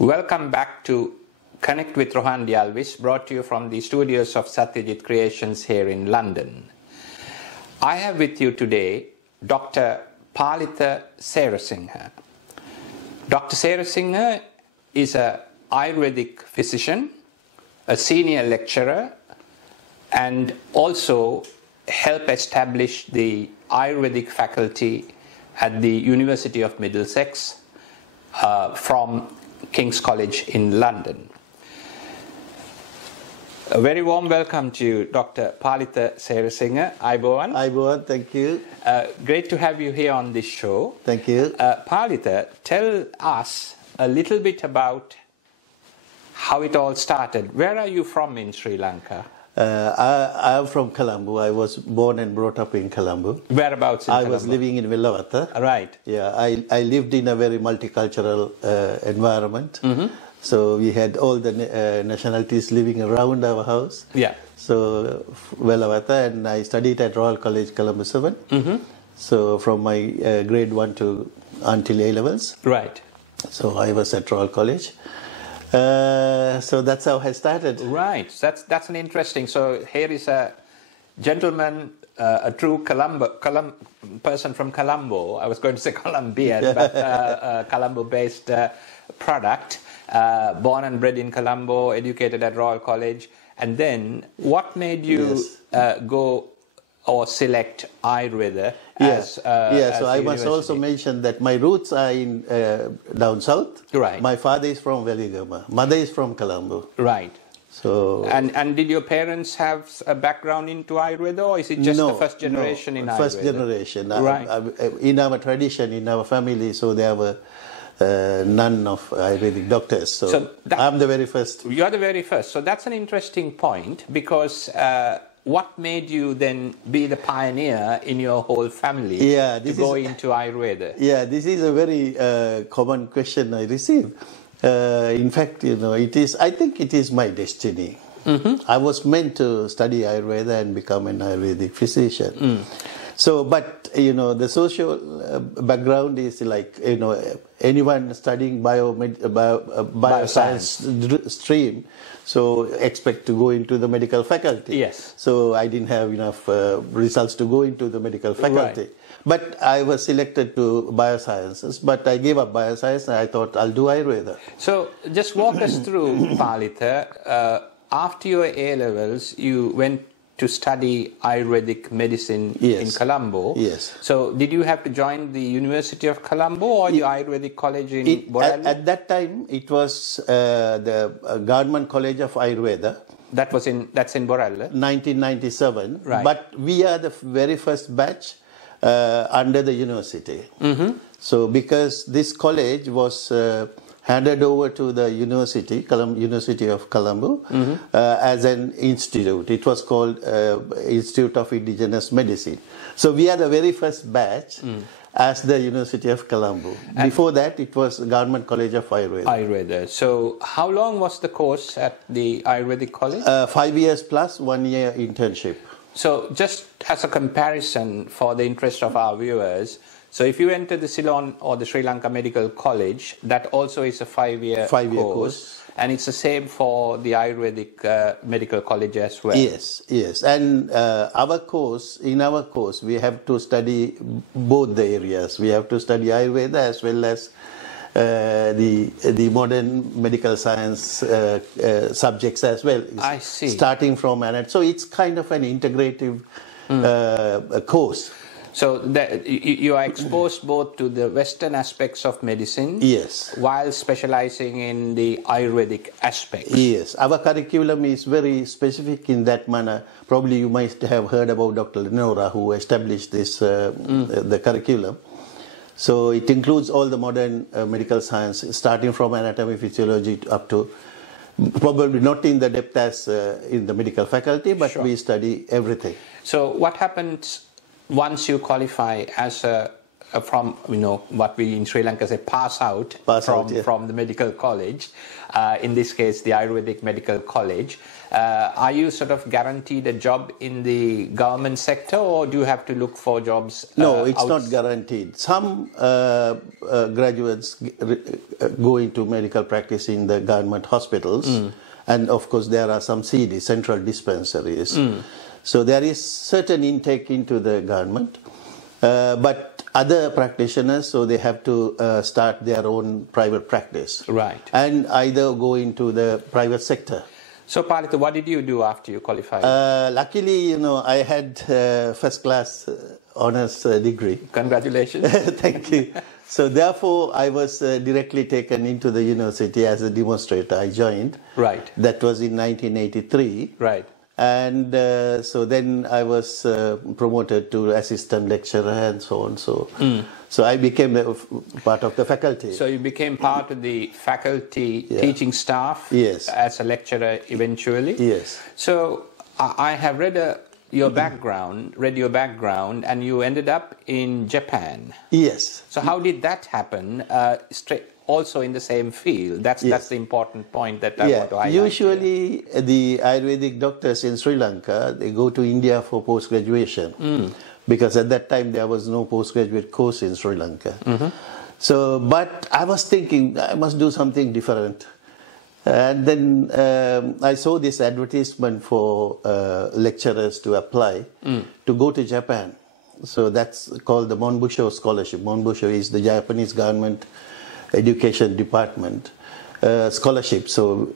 Welcome back to Connect with Rohan Dialvis, brought to you from the studios of Satyajit Creations here in London. I have with you today Dr. Palitha Serasinghe. Dr. Serasinghe is an Ayurvedic physician, a senior lecturer, and also helped establish the Ayurvedic faculty at the University of Middlesex from King's College in London. A very warm welcome to you, Dr. Palitha Serasinghe. Ayubowan. Ayubowan, thank you. Great to have you here on this show. Thank you. Palitha, tell us a little bit about how it all started. Where are you from in Sri Lanka? I am from Colombo. I was born and brought up in Colombo. Whereabouts in Colombo? I was living in Villavata. Right. Yeah, I lived in a very multicultural environment. Mm-hmm. So we had all the nationalities living around our house. Yeah. So Villavata, and I studied at Royal College Colombo 7. Mm-hmm. So from my grade 1 to until A levels. Right. So I was at Royal College. So that's how I started. Right. That's an interesting. So here is a gentleman, a true person from Colombo. I was going to say Colombian, but Colombo-based product. Born and bred in Colombo, educated at Royal College. And then, what made you go or select Ayurveda as so as I must also mention that my roots are in down south. Right. My father is from Veligama. Mother is from Colombo. Right. So and did your parents have a background into Ayurveda, or is it just the first generation in Ayurveda? First generation. Right. In our tradition, in our family, so there were none of Ayurvedic doctors. So I'm the very first. You're the very first. So that's an interesting point, because what made you then be the pioneer in your whole family to go into Ayurveda? Yeah, this is a very common question I receive. In fact, it is. I think it is my destiny. Mm-hmm. I was meant to study Ayurveda and become an Ayurvedic physician. So, but the social background is like anyone studying bioscience stream, so expect to go into the medical faculty. Yes. So I didn't have enough results to go into the medical faculty. Right. But I was selected to biosciences, but I gave up bioscience and I thought I'll do Ayurveda. So just walk us through, Palitha. After your A-levels, you went to study Ayurvedic medicine in Colombo. Yes. So did you have to join the University of Colombo or the Ayurvedic College in Borelli? At that time, it was the Government College of Ayurveda. That's in Borelli? 1997. Right. But we are the very first batch under the university. Mm-hmm. So because this college was handed over to the University of Colombo as an institute. It was called Institute of Indigenous Medicine. So we are the very first batch as the University of Colombo. Before that, it was Government College of Ayurveda. So how long was the course at the Ayurvedic College? 5 years plus 1 year internship. So just as a comparison for the interest of our viewers, so if you enter the Ceylon or the Sri Lanka Medical College, that also is a 5-year course. And it's the same for the Ayurvedic Medical College as well. Yes. And in our course, we have to study both the areas. We have to study Ayurveda as well as the modern medical science subjects as well. I see. Starting from anatomy. So it's kind of an integrative course. So you are exposed both to the Western aspects of medicine, while specializing in the Ayurvedic aspects. Yes, our curriculum is very specific in that manner. Probably you might have heard about Dr. Lenora, who established this the curriculum. So it includes all the modern medical science, starting from anatomy, physiology up to probably not in the depth as in the medical faculty, but we study everything. So what happens once you qualify as a from what we in Sri Lanka say pass out from the medical college, in this case the Ayurvedic Medical College, are you sort of guaranteed a job in the government sector, or do you have to look for jobs? No, it's not guaranteed. Some graduates go into medical practice in the government hospitals, and of course there are some CD, central dispensaries. So there is certain intake into the government, but other practitioners, so they have to start their own private practice. Right. And either go into the private sector. So Palitha, what did you do after you qualified? Luckily, I had first class honors degree. Congratulations. Thank you. So therefore, I was directly taken into the university as a demonstrator. I joined. Right. That was in 1983. Right. And so then I was promoted to assistant lecturer and so on. So I became a part of the faculty. So you became part of the faculty teaching staff. Yes. As a lecturer eventually. Yes. So I have read your background, and you ended up in Japan. Yes. So how did that happen? Also in the same field. That's the important point that I want to highlight. Usually the Ayurvedic doctors in Sri Lanka, they go to India for post-graduation. Because at that time there was no postgraduate course in Sri Lanka. So, but I was thinking I must do something different. And then I saw this advertisement for lecturers to apply to go to Japan. So that's called the Monbusho Scholarship. Monbusho is the Japanese government education department scholarship. So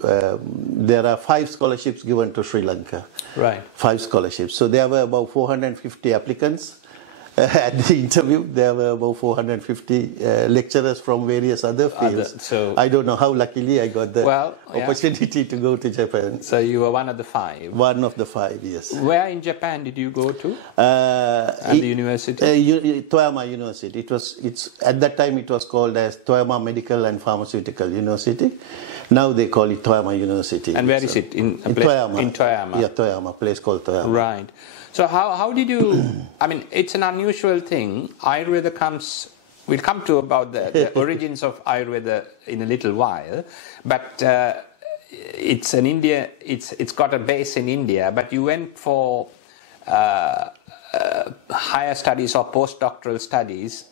there are 5 scholarships given to Sri Lanka. Right. 5 scholarships. So there were about 450 applicants at the interview. There were about 450 lecturers from various other fields. So I don't know how luckily I got the opportunity to go to Japan. So you were one of the 5. One of the 5, yes. Where in Japan did you go to? At the university? Toyama University. At that time it was called as Toyama Medical and Pharmaceutical University. Now they call it Toyama University. And where is it? In Toyama. In Toyama. Yeah, Toyama, a place called Toyama. Right. So how did you, I mean, it's an unusual thing. Ayurveda we'll come to about the origins of Ayurveda in a little while, but it's an India, it's got a base in India, but you went for higher studies or postdoctoral studies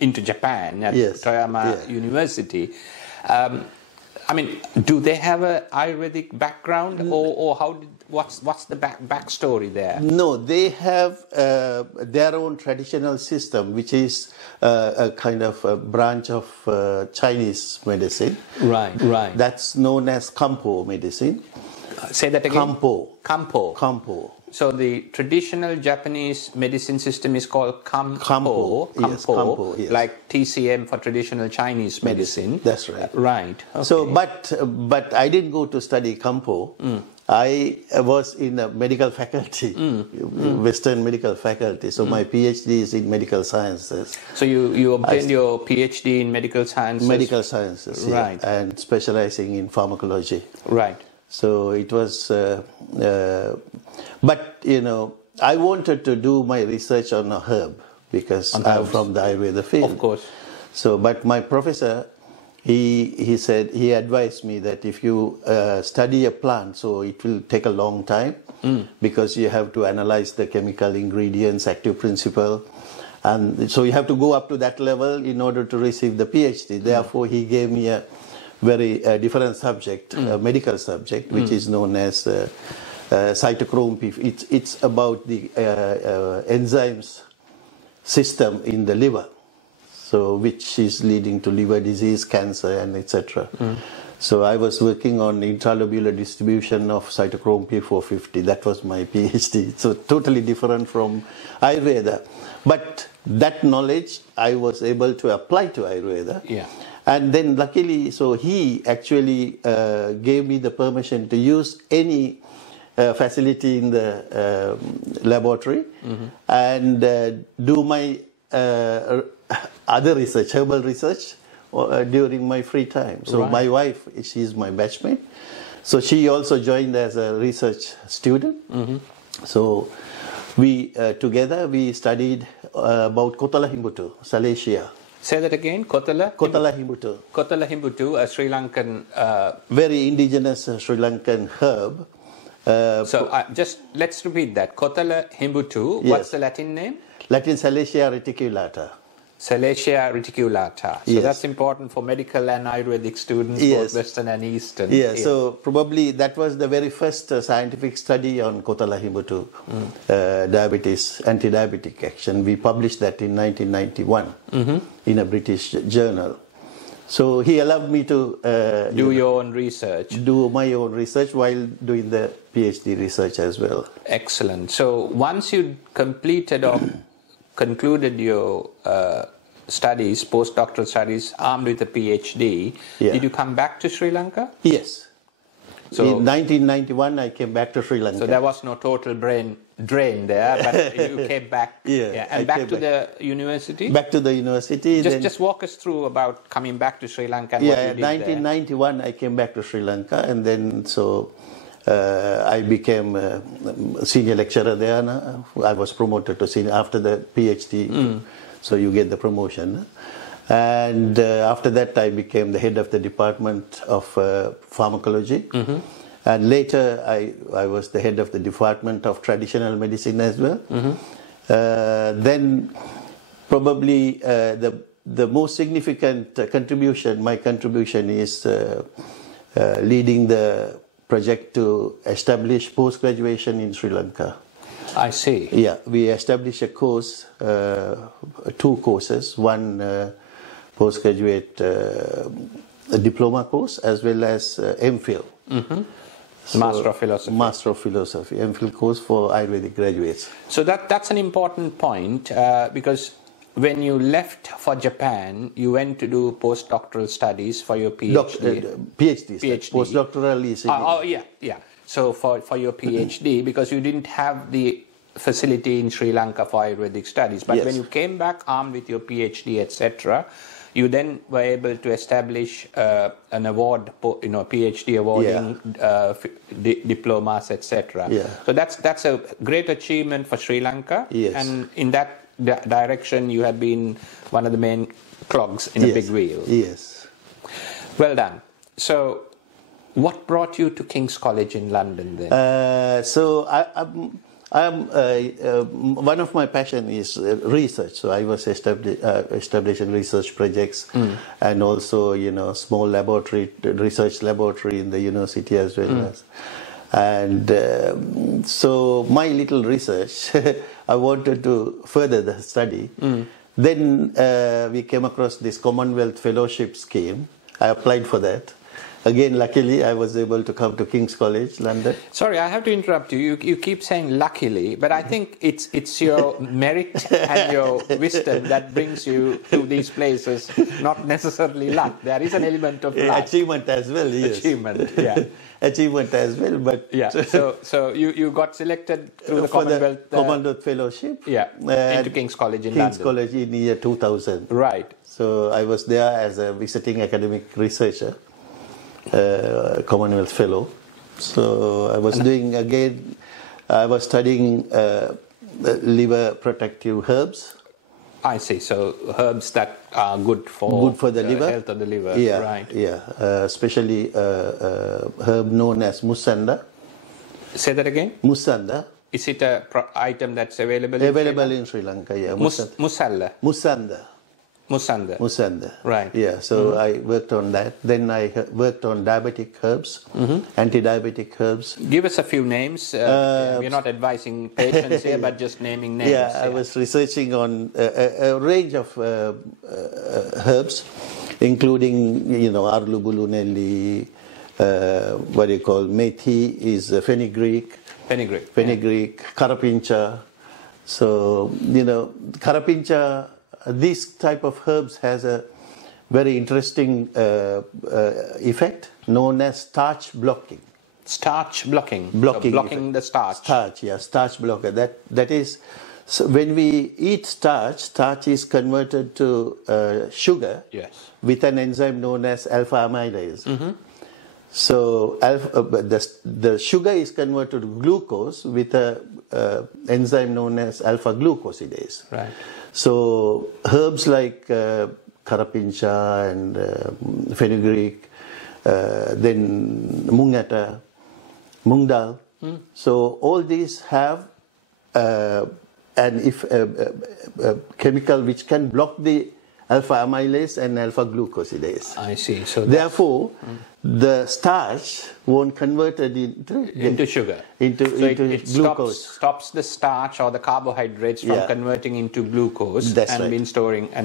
into Japan at Toyama University. I mean, do they have a Ayurvedic background, or what's the backstory there? No, they have their own traditional system, which is a kind of a branch of Chinese medicine. Right. That's known as Kampo medicine. Say that again. Kampo. So the traditional Japanese medicine system is called Kampo. Kampo, yes. Like TCM for traditional Chinese medicine. That's right. Right. Okay. So, but I didn't go to study Kampo. I was in a medical faculty, Western medical faculty. So my PhD is in medical sciences. So you obtained your PhD in medical sciences? Medical sciences, right. Yeah, and specializing in pharmacology. Right. So it was, but I wanted to do my research on a herb because I'm from the Ayurveda field. Of course. So, but my professor, he said, he advised me that if you study a plant, so it will take a long time because you have to analyze the chemical ingredients, active principle. And so you have to go up to that level in order to receive the PhD. Therefore, he gave me a very different subject, a medical subject, which is known as cytochrome P. It's about the enzymes system in the liver, so which is leading to liver disease, cancer, and etc. So I was working on intralobular distribution of cytochrome P450. That was my PhD. So totally different from Ayurveda. But that knowledge I was able to apply to Ayurveda. Yeah. And then luckily, so he actually gave me the permission to use any facility in the laboratory and do my other research, herbal research, during my free time. So my wife, she's my batchmate. So she also joined as a research student. So We together we studied about Kothala Himbutu, Salacia. Say that again. Kothala Himbutu. Kothala Himbutu, a Sri Lankan. Very indigenous Sri Lankan herb. Just let's repeat that. Kothala Himbutu. Yes. What's the Latin name? Latin Salacia reticulata. Salacia reticulata. So yes. That's important for medical and Ayurvedic students, yes. both Western and Eastern. Yeah, so probably that was the very first scientific study on Kothala Himbutu, diabetes, anti-diabetic action. We published that in 1991 in a British journal. So he allowed me to do your own research. Do my own research while doing the PhD research as well. Excellent. So once you completed or concluded your studies, postdoctoral studies, armed with a PhD, did you come back to Sri Lanka? Yes. So, in 1991, I came back to Sri Lanka. So there was no total brain drain there, but you came back. And back to the university? Back to the university. Just walk us through about coming back to Sri Lanka and what you did 1991, I came back to Sri Lanka, and then I became a senior lecturer there. I was promoted to senior after the PhD, so you get the promotion. And after that, I became the head of the department of pharmacology. And later, I was the head of the department of traditional medicine as well. Then, probably the most significant my contribution is leading the project to establish post-graduation in Sri Lanka. I see. Yeah, we established a course, 2 courses, one postgraduate diploma course as well as MPhil. Master of Philosophy. Master of Philosophy, MPhil course for Ayurvedic graduates. So that's an important point because when you left for Japan, you went to do postdoctoral studies for your PhD. PhD. Postdoctoral is yeah. So for your PhD, because you didn't have the facility in Sri Lanka for Ayurvedic studies. But when you came back armed with your PhD, etc., you then were able to establish an award, PhD awarding diplomas, etc. So that's a great achievement for Sri Lanka. And in that direction, you have been one of the main clogs in a big wheel. Yes. Well done. So, what brought you to King's College in London then? So I'm one of my passion is research. So I was establishing research projects and also small research laboratory in the university as well as. And so my little research, I wanted to further the study. Then we came across this Commonwealth Fellowship scheme. I applied for that. Again, luckily, I was able to come to King's College, London. Sorry, I have to interrupt you. You keep saying luckily, but I think it's your merit and your wisdom that brings you to these places, not necessarily luck. There is an element of luck. Achievement as well, yes. Achievement, yeah. Achievement as well, but... Yeah, so you got selected through the Commonwealth Fellowship. Yeah, into King's College in London. King's College in the year 2000. Right. So I was there as a visiting academic researcher. Commonwealth Fellow. So I was I was studying liver protective herbs. I see. So herbs that are good for the liver, health of the liver. Yeah, right. Yeah, especially herb known as musanda. Say that again. Musanda. Is it a item that's available in Sri Lanka? Yeah. Musalla. Musanda. Right. Yeah, so I worked on that. Then I worked on diabetic herbs, anti-diabetic herbs. Give us a few names. We're not advising patients here, but just naming names. Yeah, I was researching on a range of herbs, including, Arlu Bulunelli, what do you call, methi is fenugreek, Karapincha. So, Karapincha, this type of herbs has a very interesting effect known as starch blocking. Starch blocking. Blocking the starch. Starch blocker. That is, so when we eat starch is converted to sugar with an enzyme known as alpha amylase. So the sugar is converted to glucose with a enzyme known as alpha glucosidase. Right. So herbs like karapincha and fenugreek, then mungata, mung dal. So all these have a chemical which can block the alpha amylase and alpha glucosidase. I see. So therefore, the starch won't convert it into sugar. Into glucose. Stops the starch or the carbohydrates from converting into glucose. That's and right.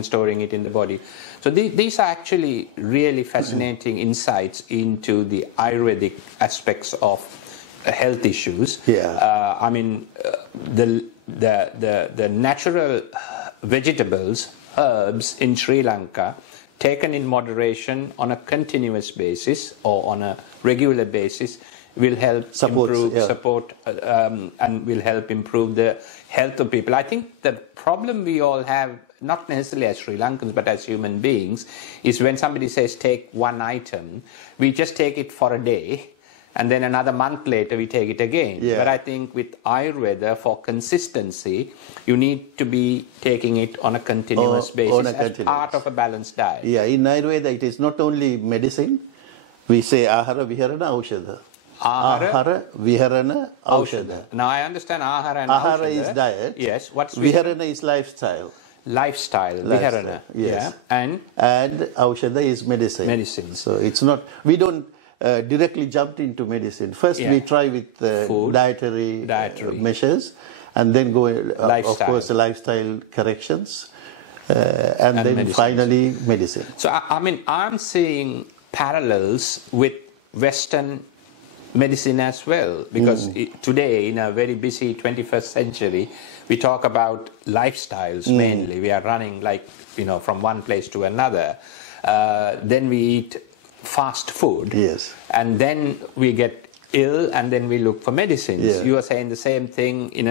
storing it in the body. So these are actually really fascinating insights into the Ayurvedic aspects of health issues. Yeah. I mean, the natural vegetables, herbs in Sri Lanka, taken in moderation on a continuous basis or on a regular basis, will help support and will help improve the health of people. I think the problem we all have, not necessarily as Sri Lankans but as human beings, is when somebody says take one item, we just take it for a day, and then another month later we take it again. Yeah. But I think with Ayurveda, for consistency, you need to be taking it on a continuous basis as part of a balanced diet. Yeah, in Ayurveda it is not only medicine. We say ahara viharana aushadha. Ahara viharana aushadha. Now I understand ahara and ahara aushadha. is diet. Yes. What's viharana is lifestyle. Lifestyle. Viharana. Yes. Yeah. And aushadha is medicine. Medicine. So it's not, we don't directly jump into medicine. First we try with dietary measures, and then go, of course, lifestyle corrections, and then medicines. Finally medicine. So I mean, I'm seeing parallels with Western medicine as well, because today, in a very busy 21st century, we talk about lifestyles mainly. We are running from one place to another. Then we eat fast food. Yes. And then we get ill, and then we look for medicines. Yeah. You are saying the same thing in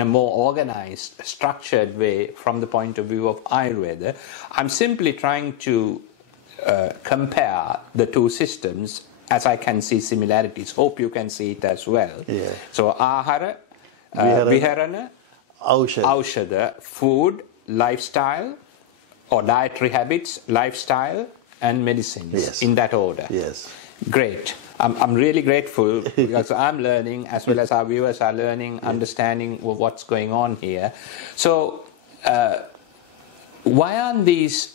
a more organized, structured way from the point of view of Ayurveda. I'm simply trying to compare the two systems as I can see similarities. Hope you can see it as well. Yeah. So ahara, viharana, aushadha, food, lifestyle, or dietary habits, lifestyle, and medicines, in that order. Yes. Great. I'm really grateful because I'm learning, as well as our viewers are learning, understanding what's going on here. So, why aren't these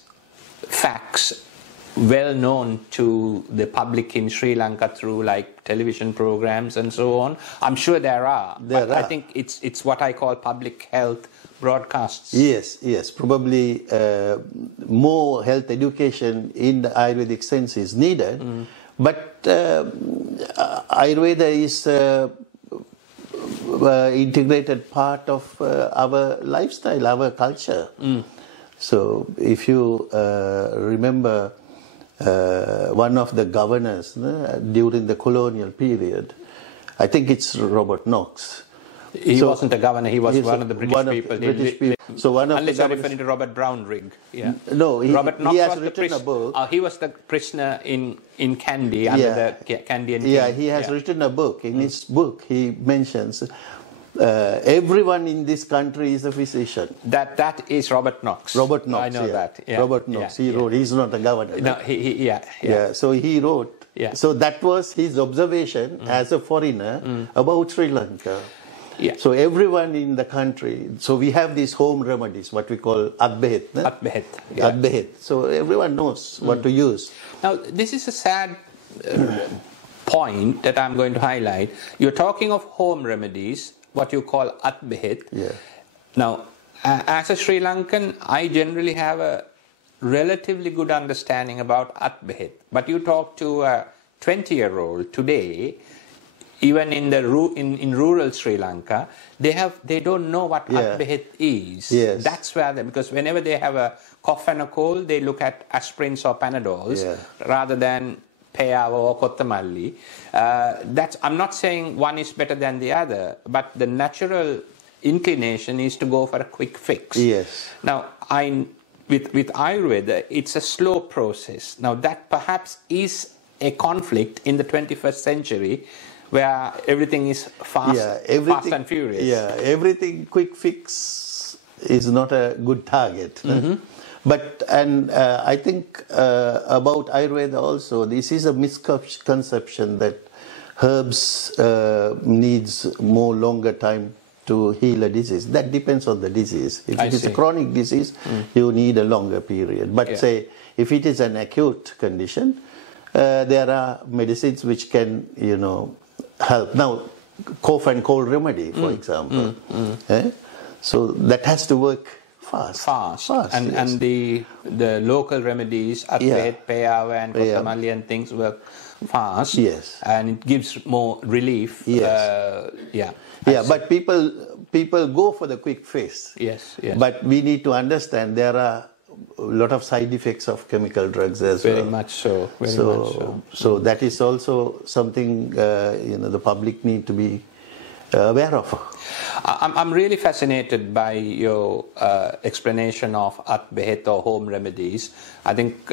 facts well known to the public in Sri Lanka through television programs and so on? I'm sure there are. I think it's what I call public health broadcasts. Yes. Probably more health education in the Ayurvedic sense is needed. But Ayurveda is integrated part of our lifestyle, our culture. So if you remember one of the governors during the colonial period, I think it's Robert Knox. He wasn't a governor, he was one of the British people. So one of unless you're referring to Robert Brownrigg. Yeah. No, Robert Knox he has was written a book. He was the prisoner in Kandy, under the Kandyan king. Yeah, he has written a book. In his book, he mentions everyone in this country is a physician. That is Robert Knox. Robert Knox. I know that. Yeah. Robert Knox. He wrote. He's not a governor. No, So he wrote. Yeah. So that was his observation as a foreigner about Sri Lanka. Yeah. So everyone in the country, so we have these home remedies, what we call adbehet. Adbehet. So everyone knows what to use. Now, this is a sad point that I'm going to highlight. You're talking of home remedies, what you call adbehet. Yeah. Now, as a Sri Lankan, I generally have a relatively good understanding about adbehet. But you talk to a 20-year-old today, even in rural Sri Lanka, they don't know what adbehet is. Yes. That's where because whenever they have a cough and a cold, they look at aspirins or panadols rather than peyava or kottamalli. I'm not saying one is better than the other, but the natural inclination is to go for a quick fix. Yes. Now, with Ayurveda, it's a slow process. Now, that perhaps is a conflict in the 21st century where everything is fast, fast and furious. Yeah, everything quick fix is not a good target. But I think about Ayurveda also, this is a misconception that herbs needs more longer time to heal a disease. That depends on the disease. If it is a chronic disease, you need a longer period. But say, if it is an acute condition, there are medicines which can, help. Now, cough and cold remedy, for example. So that has to work fast. And the local remedies, Atbehet, Peyava and Kotamali and things work fast. Yes. And it gives more relief. Yes. But people go for the quick fix. Yes. But we need to understand there are a lot of side effects of chemical drugs as well. Very much so. So that is also something the public need to be aware of. I'm really fascinated by your explanation of Atbehet or home remedies. I think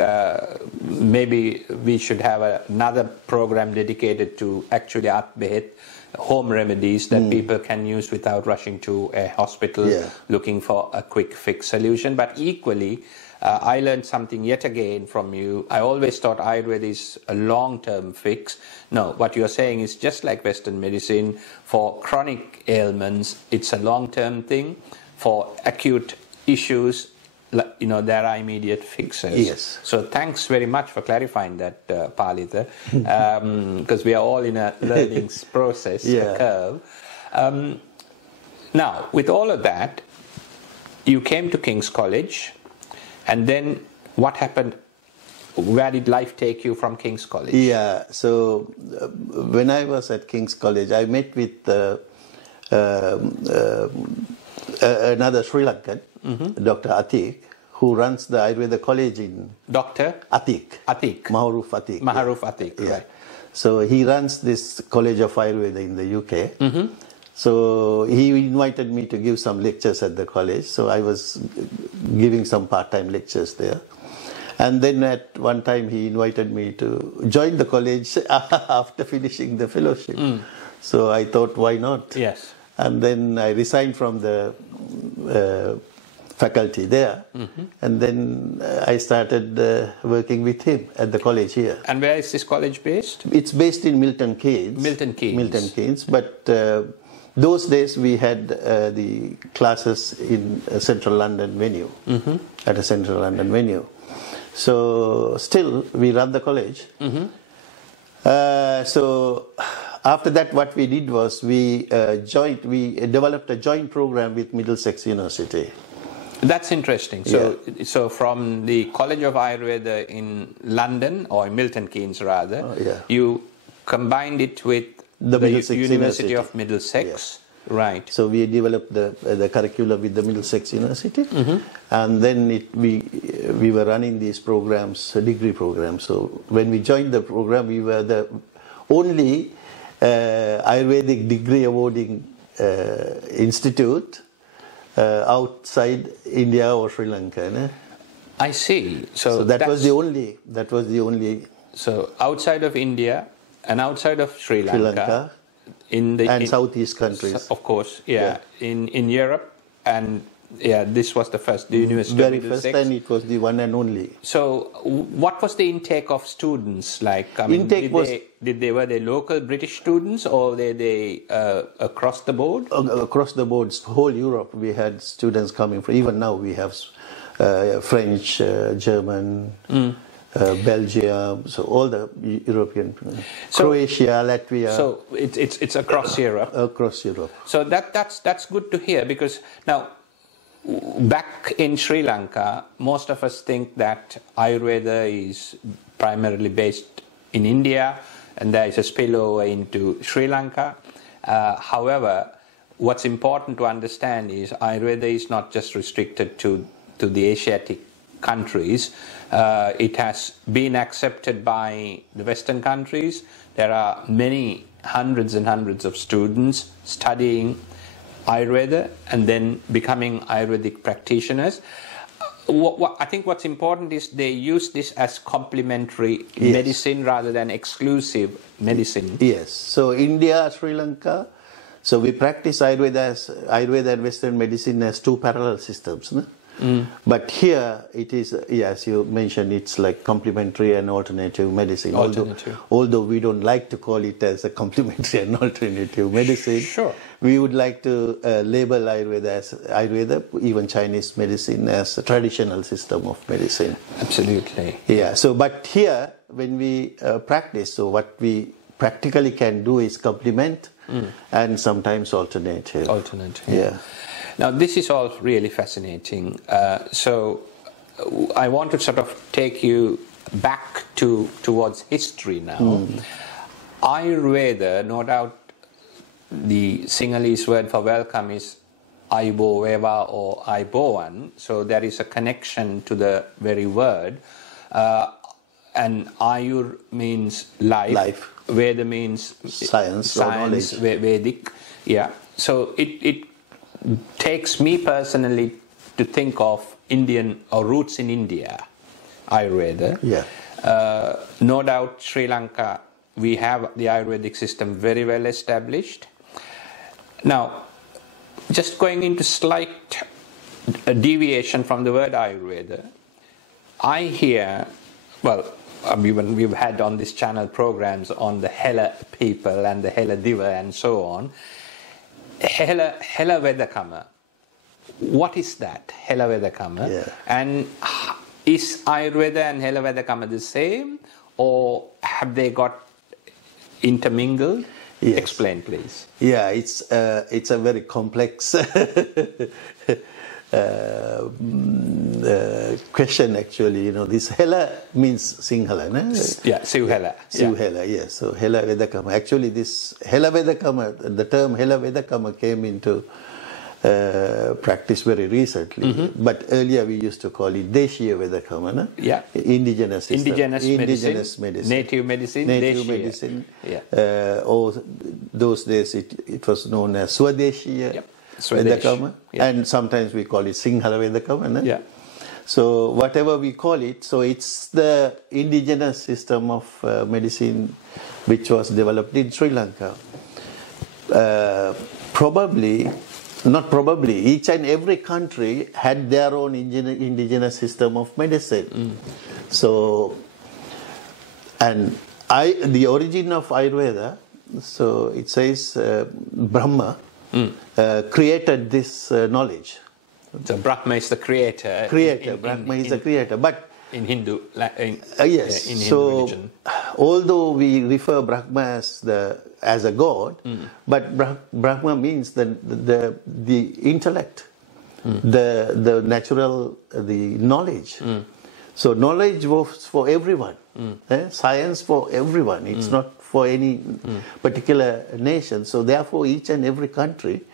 maybe we should have another program dedicated to actually Atbehet, home remedies that people can use without rushing to a hospital looking for a quick fix solution. But equally, I learned something yet again from you. I always thought Ayurveda is a long-term fix. No, what you're saying is just like Western medicine, for chronic ailments, it's a long-term thing. For acute issues, there are immediate fixes. Yes. So thanks very much for clarifying that, Palitha, because we are all in a learning process, a curve. Now, with all of that, you came to King's College, and then what happened? Where did life take you from King's College? Yeah, so when I was at King's College, I met with another Sri Lankan, Dr. Atik, who runs the Ayurveda college in... Dr. Atik. Maharuf Atik. Right. So he runs this College of Ayurveda in the UK. So he invited me to give some lectures at the college. So I was giving some part-time lectures there. And then at one time he invited me to join the college after finishing the fellowship. So I thought, why not? Yes. And then I resigned from the faculty there. And then I started working with him at the college here. And where is this college based? It's based in Milton Keynes. Milton Keynes. But those days we had the classes in a central London venue, at a central London venue. So still we run the college. So after that what we did was we developed a joint program with Middlesex University. That's interesting. So from the College of Ayurveda in London, or Milton Keynes rather, you combined it with the University of Middlesex. Right. So we developed the curriculum with the Middlesex University, and then we were running these programs, degree programs. So when we joined the program, we were the only Ayurvedic degree awarding institute outside India or Sri Lanka. I see. So that was the only. So outside of India and outside of Sri Lanka. In Southeast countries, of course, in Europe, and this was the first, the University very of Middlesex. First, and it was the one and only. So, what was the intake of students like? I mean, were they local British students, or were they across the board? Across the board, whole Europe, we had students coming from. Even now, we have French, German. Belgium, so all the European, Croatia, Latvia. So it's across Europe. Across Europe. So that's good to hear, because now back in Sri Lanka, most of us think that Ayurveda is primarily based in India, and there is a spillover into Sri Lanka. However, what's important to understand is Ayurveda is not just restricted to the Asiatic countries. It has been accepted by the Western countries. There are many hundreds and hundreds of students studying Ayurveda and then becoming Ayurvedic practitioners. I think what's important is they use this as complementary Yes. medicine rather than exclusive medicine. Yes. So India, Sri Lanka, so we practice Ayurveda and Western medicine as two parallel systems. No? But here it is, as you mentioned, it's like complementary and alternative medicine. Although we don't like to call it as a complementary and alternative medicine. Sure. We would like to label Ayurveda, even Chinese medicine, as a traditional system of medicine. Absolutely. Yeah. So, but here when we practice, so what we practically can do is complement and sometimes alternative. Yeah. Now, this is all really fascinating. So, I want to sort of take you back towards history now. Ayurveda, no doubt, the Sinhalese word for welcome is Ayurveda or Ayurbovan. So there is a connection to the very word. And Ayur means life. Veda means science or knowledge. Vedic. Yeah. So it takes me personally to think of Indian or roots in India, Ayurveda. Yeah. No doubt Sri Lanka, we have the Ayurvedic system very well established. Now, just going into slight deviation from the word Ayurveda, I hear, well, we've had on this channel programs on the Hela people and the Hela Diva and so on. Hela Vedakama. What is that, Hela Vedakama? Yeah. And is Ayurveda and Hela Vedakama the same, or have they got intermingled? Yes. Explain, please. Yeah, it's a very complex question actually. You know, this Hela means Sinhala, no? Yeah, Sivhela. Sivhela, yes. So Hela Vedakama. Actually, this Hela Vedakama, the term Hela Vedakama came into practice very recently. But earlier we used to call it Deshiya Vedakama, no? Yeah. Indigenous system. Indigenous medicine. Native medicine. Native Deshiya. medicine. Yeah. Or those days it was known as Swadeshiya Vedakama. Yeah. And sometimes we call it Sinhala Vedakama, no? Yeah. So whatever we call it, so it's the indigenous system of medicine which was developed in Sri Lanka. Not probably, each and every country had their own indigenous system of medicine. So, and the origin of Ayurveda, so it says Brahma created this knowledge. So Brahma is the creator. Brahma is the creator. But in Hindu, yes. In Hindu religion. Although we refer Brahma as a god, but Brahma means the intellect, the natural, the knowledge. So knowledge was for everyone, science for everyone. It's not for any particular nation. So therefore, each and every country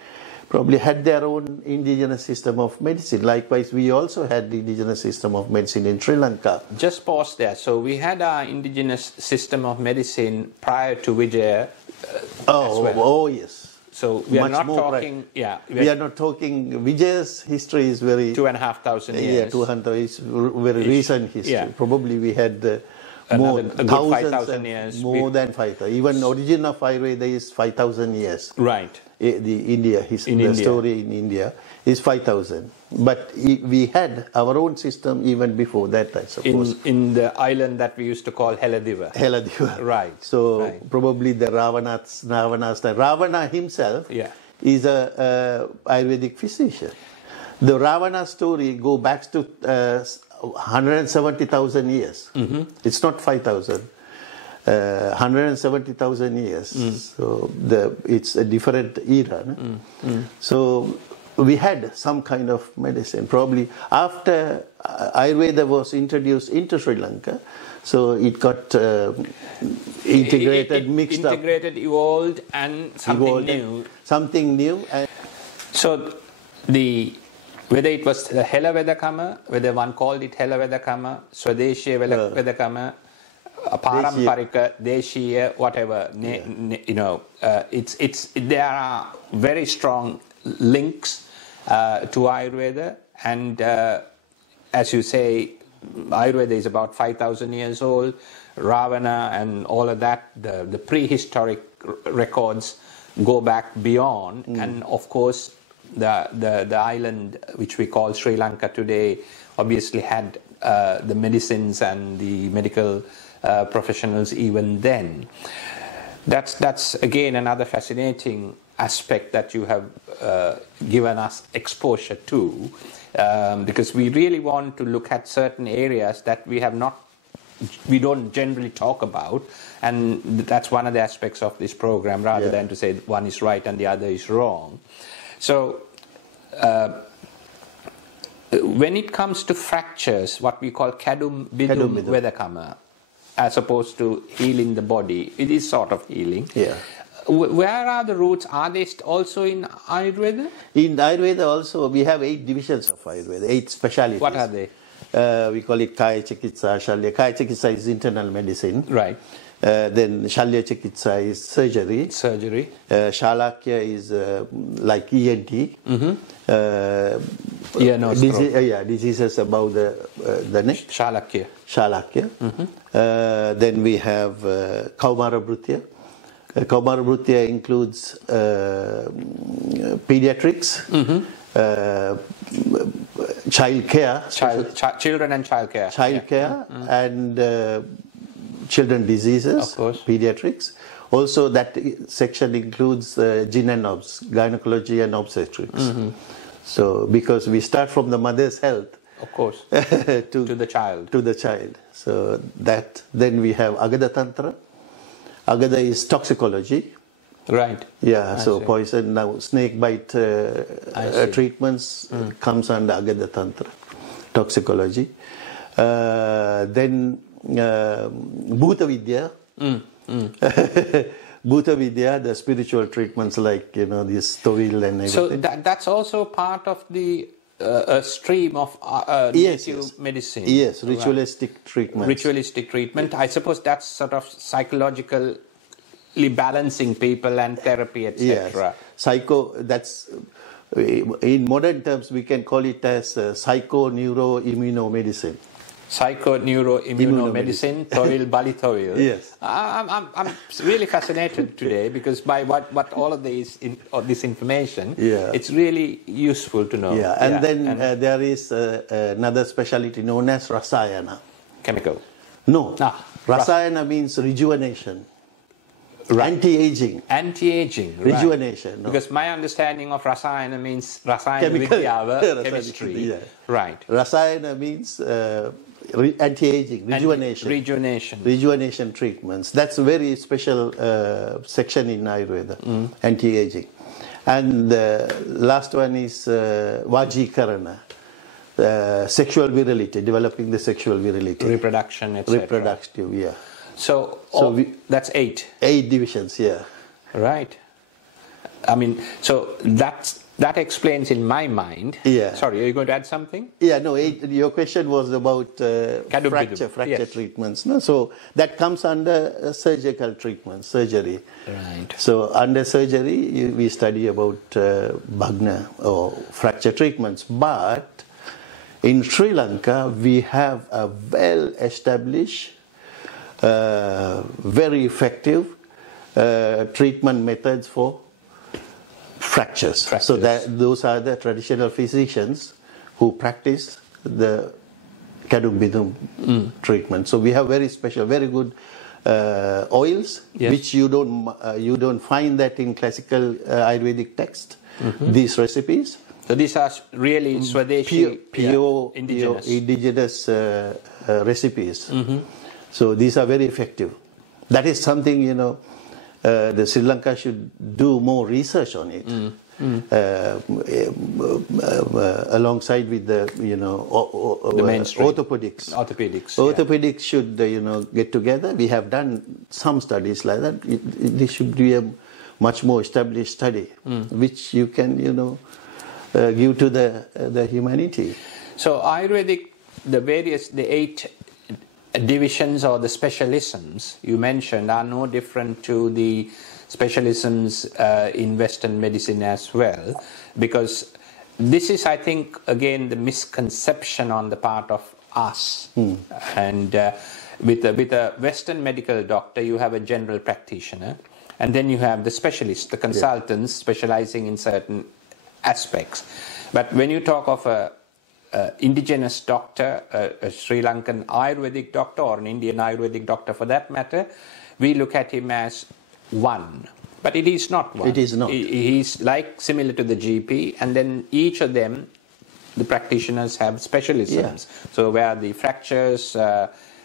probably had their own indigenous system of medicine. Likewise, we also had the indigenous system of medicine in Sri Lanka. Just pause there. So we had our indigenous system of medicine prior to Vijaya as well. Oh, yes. So we are Much not more talking, we are not talking, Vijaya's history is very... 2,500 years. Yeah, 200 is very recent history. Yeah. Probably we had more, a good 5,000 years. More than 5,000. Even origin of Ayurveda is 5,000 years. Right. The story in India is 5,000. But we had our own system even before that, I suppose. In the island that we used to call Heladiva. Heladiva. Right. So probably the Ravana himself is a Ayurvedic physician. The Ravana story go back to 170,000 years. It's not 5,000. 170,000 years. So it's a different era. No? So we had some kind of medicine. Probably after Ayurveda was introduced into Sri Lanka, so it got integrated, mixed up. Integrated, evolved, and something new. Something new. And so whether it was the Hela Vedakama, whether one called it Hela Vedakama, Swadeshiya Vedakama, Paramparika, Deshiya, whatever, there are very strong links to Ayurveda, and as you say, Ayurveda is about 5,000 years old. Ravana and all of that, the prehistoric records go back beyond, and of course the island which we call Sri Lanka today obviously had the medicines and the medical professionals even then. That's again another fascinating aspect that you have given us exposure to, because we really want to look at certain areas that we don't generally talk about, and that's one of the aspects of this program, rather than to say one is right and the other is wrong. So when it comes to fractures, what we call kadum bidum vedakama, as opposed to healing the body, it is sort of healing. Yeah. Where are the roots? Are they also in Ayurveda? In Ayurveda also, we have 8 divisions of Ayurveda, 8 specialties. What are they? We call it Kaya Chikitsa, Shalya. Kaya Chikitsa is internal medicine. Right. Then Shalya Chikitsa is surgery. Shalakya is like ENT. Ear, nose, throat. Diseases about the neck. Shalakya. Then we have Kaumara Bhrutya. Kaumara Bhrutya includes pediatrics, child care, children and child care, and children diseases, of course, pediatrics. Also, that section includes gyn and obs, gynecology and obstetrics. So, because we start from the mother's health, of course, to the child. So that, then we have Agada Tantra. Agada is toxicology. Right. Yeah, so poison, now snake bite treatments comes under Agada Tantra, toxicology. Then Bhuta Vidya. Bhuta Vidya, the spiritual treatments like, this Tovil and everything. So that's also part of the a stream of native medicine. Yes, ritualistic treatment. Ritualistic treatment. I suppose that's sort of psychologically balancing people and therapy, etc. Yes. That's, in modern terms, we can call it as psycho-neuro-immunomedicine. Psycho-neuro-immunomedicine, Tovil Bali Tovil. Yes. I'm really fascinated today, because by what all of this information, it's really useful to know. Yeah, and then there is another specialty known as Rasayana. Chemical? No. Rasayana means rejuvenation. Right. Anti-aging. Anti-aging, rejuvenation. Right. No. Because my understanding of Rasayana means Rasayana Vidya, chemistry. Yeah. Right. Rasayana means anti-aging, rejuvenation. Rejuvenation treatments. That's a very special section in Ayurveda, anti-aging. And the last one is Vajikarana, sexual virility, developing the sexual virility. Reproduction, etc. Reproductive, yeah. So that's 8. 8 divisions, yeah. Right. I mean, so that explains in my mind. Yeah. Sorry, are you going to add something? Yeah, no, your question was about fracture treatments. No? So that comes under surgical treatment, surgery. Right. So under surgery, we study about Bhagna or fracture treatments. But in Sri Lanka, we have a well-established, very effective treatment methods for fractures. So those are the traditional physicians who practice the kadum bidum treatment. So we have very special, very good oils, which you don't find that in classical Ayurvedic text. These recipes. So these are really Swadeshi, pure indigenous recipes. So these are very effective. That is something, the Sri Lanka should do more research on it, alongside with the mainstream orthopedics. Orthopedics should get together. We have done some studies like that. This should be a much more established study, which you can give to the humanity. So Ayurvedic, the 8 divisions or the specialisms you mentioned are no different to the specialisms in Western medicine as well, because this is, I think, again, the misconception on the part of us. And with a Western medical doctor, you have a general practitioner, and then you have the specialists, the consultants specializing in certain aspects. But when you talk of a indigenous doctor, a Sri Lankan Ayurvedic doctor, or an Indian Ayurvedic doctor for that matter, we look at him as one. But it is not one. It is not. He's like similar to the GP, and then each of them, the practitioners have specialisms. Yeah. So where the fractures,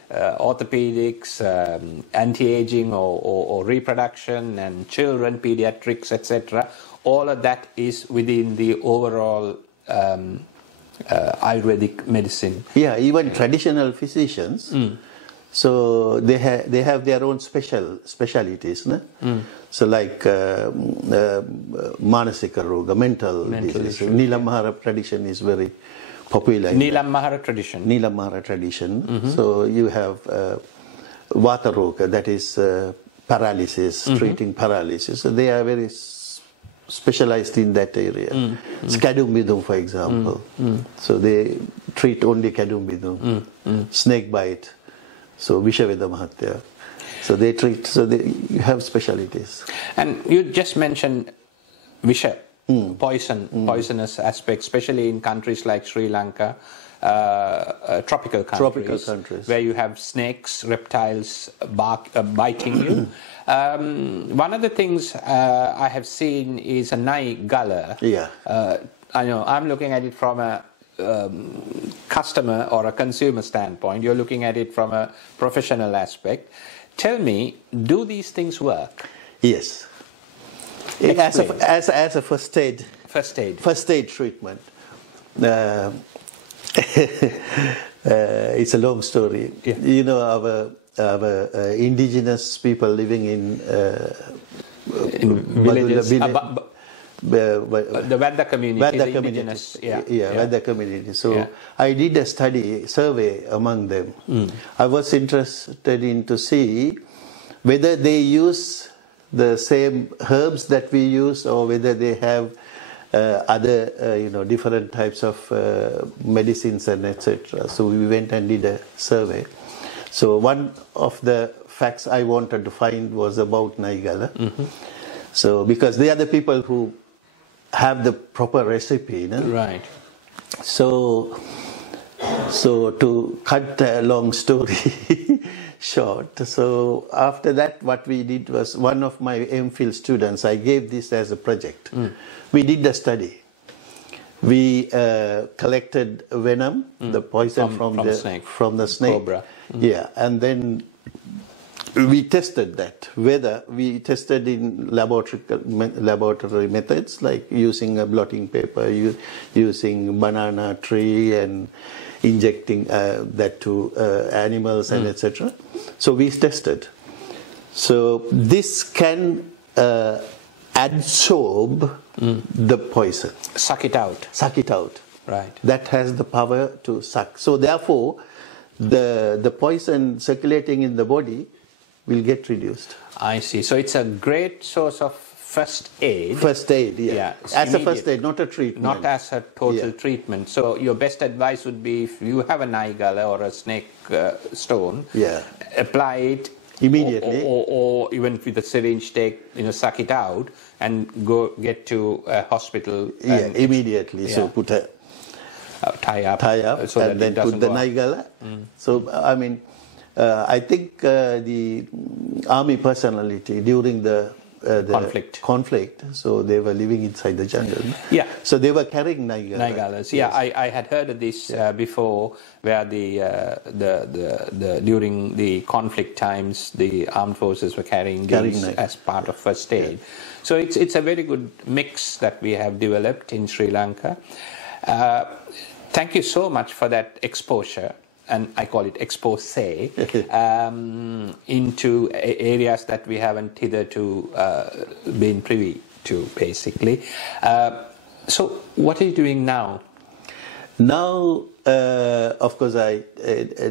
orthopedics, anti-aging or reproduction, and children, pediatrics, etc., all of that is within the overall Ayurvedic medicine. Yeah, even traditional physicians, so they have their own specialities. No? So like Manasika Roga, mental disease. Neelam Mahara tradition is very popular. Neelam Mahara tradition. Neelam Mahara tradition. So you have Vata Roga, that is paralysis, treating paralysis. So they are very specialized in that area. Skadumbidum, for example. So they treat only Kadumbidum. Snake bite. So Vishaveda Mahatya. So they treat, so you have specialities. And you just mentioned Visha, poisonous aspects, especially in countries like Sri Lanka, tropical countries, where you have snakes, reptiles biting you. One of the things I have seen is a Nai Gala. Yeah. I know I'm looking at it from a customer or a consumer standpoint. You're looking at it from a professional aspect. Tell me, do these things work? Yes. As a first aid treatment. It's a long story. Yeah. You know, our indigenous people living in villages, the Vedda community, the indigenous, Vedda community. So I did a survey among them. I was interested in to see whether they use the same herbs that we use, or whether they have other, different types of medicines and etc. So we went and did a survey. So one of the facts I wanted to find was about Naigala. So because they are the people who have the proper recipe, you know? Right. So to cut a long story short, so after that what we did was, one of my MPhil students, I gave this as a project. We did a study. We collected venom, the poison from the snake. Cobra. Yeah, and then we tested that, whether we tested in laboratory methods, like using a blotting paper, using banana tree and injecting that to animals and etc. So we tested. So this can absorb the poison. Suck it out. Suck it out. Right. That has the power to suck. So therefore, the poison circulating in the body will get reduced. I see. So it's a great source of first aid. First aid, yeah. As a first aid, not a treatment. Not as a total treatment. So your best advice would be, if you have a Naigala or a snake stone, apply it immediately, or even with a syringe, suck it out and go get to a hospital. Immediately. So put a tie up, so and then put the Naigala. So I mean, I think the army personality during the conflict, so they were living inside the jungle. Yeah. So they were carrying Naigalas. Yeah, I had heard of this before, where during the conflict times, the armed forces were carrying these as part of first aid. So it's a very good mix that we have developed in Sri Lanka. Thank you so much for that exposure, and I call it expose, into areas that we haven't hitherto been privy to, basically. So what are you doing now? Now, of course, I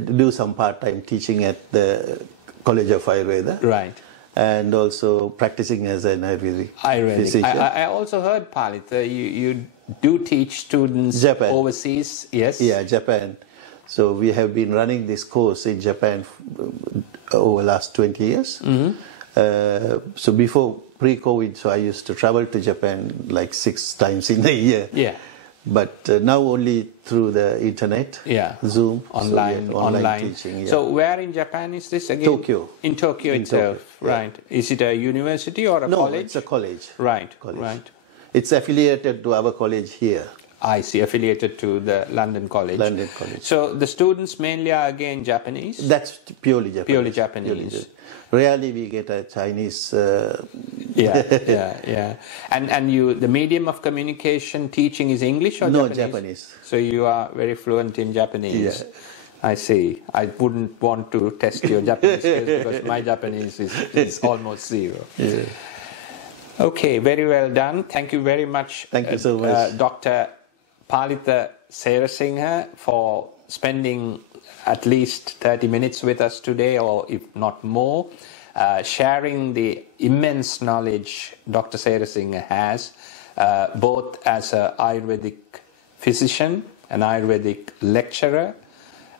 do some part-time teaching at the College of Ayurveda. Right. And also practicing as an Ayurvedic physician. I also heard, Palitha, you do teach students Japan. overseas, yes? Yeah, Japan. So we have been running this course in Japan over the last 20 years. So before pre-COVID, so I used to travel to Japan like 6 times in a year. Yeah. But now only through the internet, Zoom, online, so online teaching. Yeah. So where in Japan is this again? Tokyo. In Tokyo itself, Tokyo, yeah. right. Is it a university or a college? No, it's a college. Right, college. right. It's affiliated to our college here. I see, affiliated to the London College. London College. So the students mainly are again Japanese? That's purely Japanese. Purely Japanese. Rarely we get a Chinese. Yeah. And you, the medium of communication teaching is English or No, Japanese? Japanese. So you are very fluent in Japanese. Yeah. I see. I wouldn't want to test your Japanese skills because my Japanese is almost zero. Yeah. Okay, very well done. Thank you very much. Thank you so much. Dr. Palitha Serasinghe, for spending at least 30 minutes with us today, or if not more, sharing the immense knowledge Dr. Serasinghe has, both as an Ayurvedic physician, an Ayurvedic lecturer,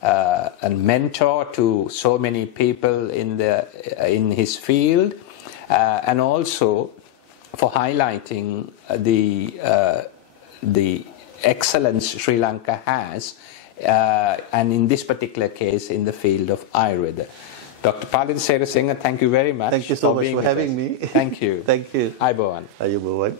and mentor to so many people in his field, and also for highlighting the excellence Sri Lanka has, and in this particular case in the field of Ayurveda. Dr. Palitha Serasinghe, thank you very much. Thank you so much for having me. Thank you. Thank you. Ayubowan. Ayubowan.